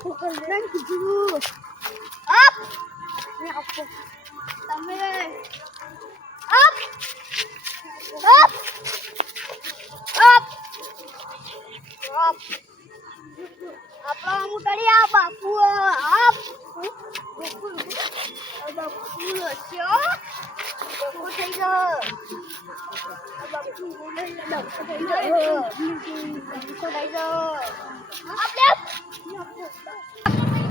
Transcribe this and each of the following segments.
Kukulan dulu. Up. Ini apa? Tamai. Up. Up. Up. Up. Apa kamu tadi apa? Bapu. Up. Bapu siapa? Bapu saya. Bapu saya. Up left.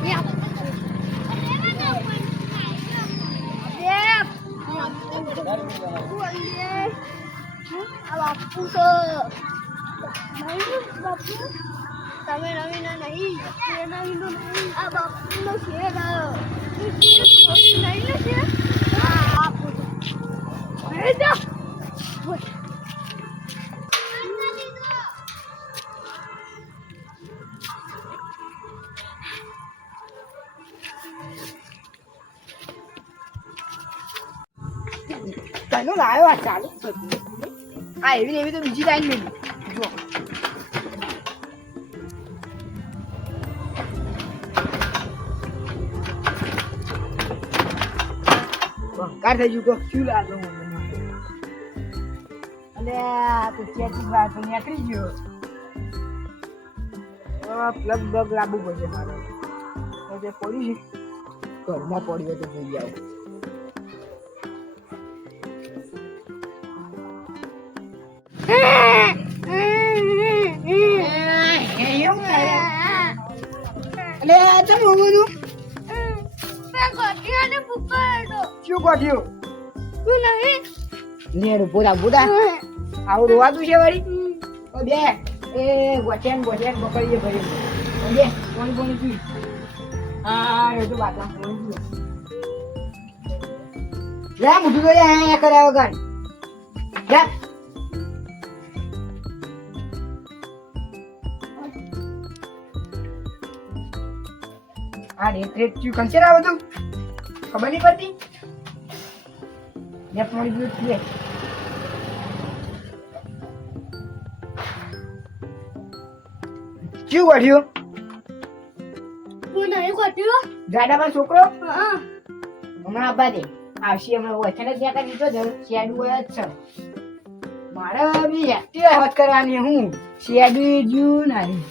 Yep. Yep. बापू तो नहीं बापू तमें नहीं ना नहीं ये नहीं no नहीं अब बापू नो शेर नहीं ना शेर आप अरे जा ચાલો લાયો આ ચાલુ આ એવી તો બીજી લાઈન મેલી જો કાર થઈ ગયું ક્યુ લાગો અને આ તો ચેટિંગ વાત તો નીકળી ગયો પ્લગ બગ લાવવું પડશે મારે તો જે પડી છે ઘરમાં પડ્યો તો જોઈ આવો બોલા આવું રોવાતું છે વળી બે એ ગોઠિયાન પકડીએ ભાઈ બે કોણ પી હા એ તો બાટલા લે મુઠું તો અહીંયા કર્યા વગર લે આ રેત ક્યુ કંચર આવે તું ખબર નહીં પડતી ને પાણી પીવું છે ક્યુ ગઢ્યો તું નહીં ગોઠ્યો ગાડામાં છોકરો હા હમણાં આબા દે આવશે હમણાં વચન જ ત્યાં દીધો જ શેડું હોય જ છે મારે બી એક્ટિવ વાત કરવાની હું શેડું જ્યું નહીં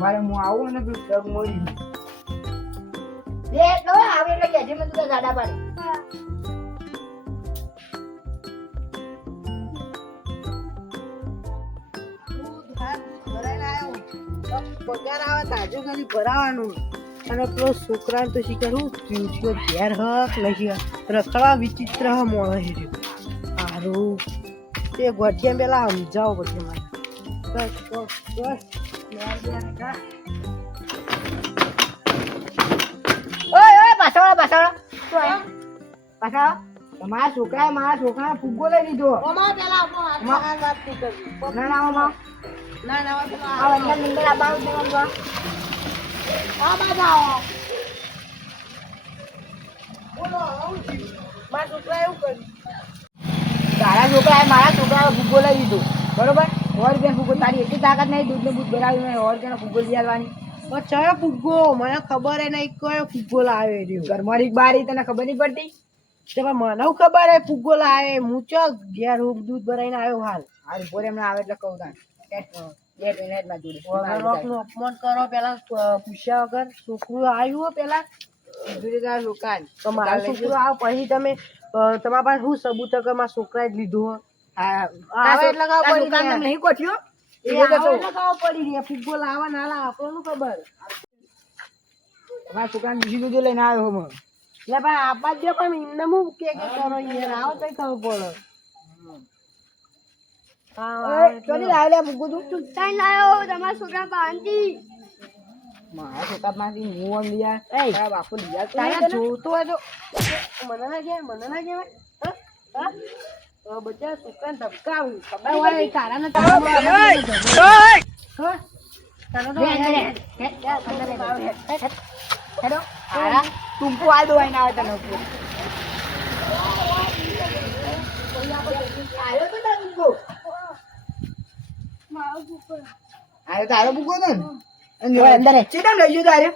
મારે હું આવું અને પેલું પગ મોડી લે તો આવે એટલે કેજે મેં તું ગાડા પાડે પગાર આવે તાજો ખાલી ભરાવાનું અને પેલો છોકરા તો શીખવું ઘેર હક લઈ રખડવા વિચિત્ર મોણ છે સારું તે ગોઠિયા પેલા સમજાવો પડશે મારે બસ ઓય પાછળ મારા છોકરાએ ફુગ્ગો લઈ લીધો તારા છોકરાએ મારા છોકરાએ ફુગ્ગો લઈ લીધો બરોબર 100 રૂપિયા ફુગ્ગો તારી એટલી તાકાત નહીં દૂધ ને બૂધ ભરાવી 100 રૂપિયાનો ફુગ્ગો લઈ આવવાની કયો ફુગ્ગો મને ખબર નહીં કયો ફુગ્ગો લાવે રહ્યો ઘરમારી બારી તને ખબર નહીં પડતી મને ખબર હે ફુગ્ગો લાવે હું ચો ઘેર દૂધ ભરાઈને આવ્યો હાલ બોરે એમને આવે એટલે કહું તાન અપમાન કરો પેલા પૂછ્યા વગર છોકરું આવ્યું પેલા મારા છોકરું આવ પછી તમે તમારા પાસે શું સબૂત કે મારા છોકરાએ જ લીધો નહીં કોઠ્યો પડી રહ્યા ફુગ્ગો લાવવા ના લાવ આપણને ખબર તમારા છોકરાને બીજી દૂધ લઈને આવ્યો હું એટલે ભાઈ આપવા જ પણ એમને હું કે કરો યાર આવો તો ખબર પડે લાવ્યા ફુગ્ગો તું ચૂંટાઈ લાયો તમારા છોકરા બાંધી મારા છોકરા માંથી હું લીયા બાપુ લીયા તારા જોતો હોય તો મને ના કહેવાય બધા છોકરાને ધબકાવું ખબર હોય તારા ને ટૂંકું આ દોવાઈ ના આવે તને આવ્યો તારો ભૂકો ને અંદર ચેટા લઈ ગયો તારે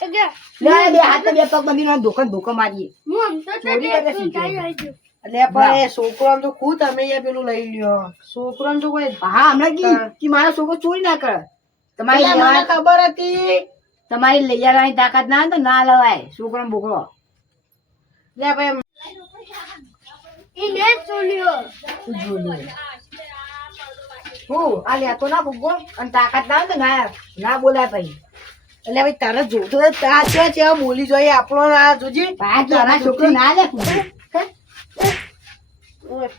તો કે લે બે હાથ બે પગ બંધીને ધોકો મારીએ હું આમ તો ચોરી કરે તું શીખે. જાય આવી એટલે પણ એ છોકરાને તો ખુદ તમે યાર પેલું લઈ લ્યો છોકરાને તો કોઈ હા હમણાં કે મારો છોકરો ચોરી ના કરે તમારી એટલે મને લેવા- ખબર હતી તમારી લઈ આવવાની તાકાત ના હોય તો ના લવાય છોકરો બોકરો લે ભાઈ ઈ ને ચોલ્યો હું આ લેતો ના ભૂગો અને તાકાત ના હોય તો ના બોલાય પછી એટલે ભાઈ તારે જોતો હોય તો આ છે બોલી જોઈએ આપણો આ જોજે ભાઈ તારા છોકરો ના લે ભૂગો.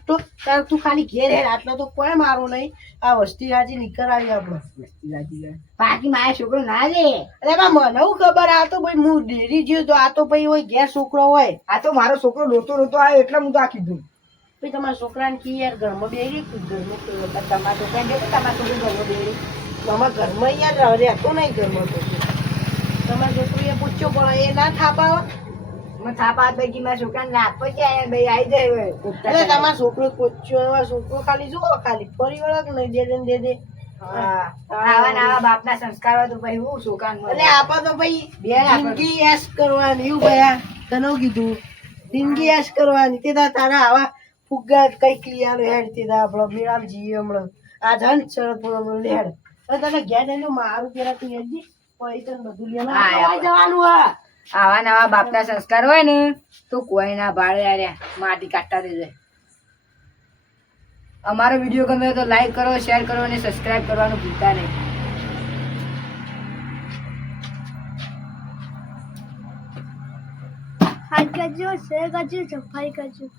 તો તાર તું ખાલી ઘેર હેડ આટલો તો કોઈ મારો નહીં આ વસ્તી હાજી નીકળ આવી આપણે બાકી મારા છોકરો ના લે અરે બા મને હું ખબર આ તો ભાઈ હું ડેરી જ્યો તો આ તો ભાઈ હોય ઘેર છોકરો હોય આ તો મારો છોકરો રોતો આવ્યો એટલે હું તો આ કીધું ભાઈ તમારા છોકરાને કી યાર ઘરમાં બેરી ઘરમાં તમારા છોકરા બે તમારા છોકરો ઘરમાં બેરી તમારા ઘરમાં યાર રહેતો નહીં ઘરમાં તો તમારા છોકરો એ પૂછ્યો પણ એ ના થાપાવે મને થાપા પૈકી મારા છોકરાને નાખો છે ભાઈ આવી જાય એટલે તમારો છોકરો પૂછ્યો એમાં છોકરો ખાલી જુઓ ખાલી ફરી વળક નહીં દે દે હા આવા ને આવા બાપના સંસ્કાર હોય તો ભાઈ હું છોકરાને એટલે આપણે તો ભાઈ જિંદગી એશ કરવાની એવું ભયા તને કીધું જિંદગી એશ કરવાની તે તારા આવા ફુગ્ગા કઈક લીયાનો હેડ તે આપણો મેળામ જઈએ હમણાં આ ધન શરત લેડ તને ઘેર જઈને મારું પેલા તું હેડજી પૈસા બધું લેવા જવાનું હા આવા નવા બાપના સંસ્કાર હોય ને તો કોઈ ના ભાડે આર્યા માટી કાઢતા રહેજે અમારો વિડીયો ગમે તો લાઈક કરો શેર કરો અને સબસ્ક્રાઇબ કરવાનું ભૂલતા નહીં હાથ કરજો શેર કરજો સફાઈ કરજો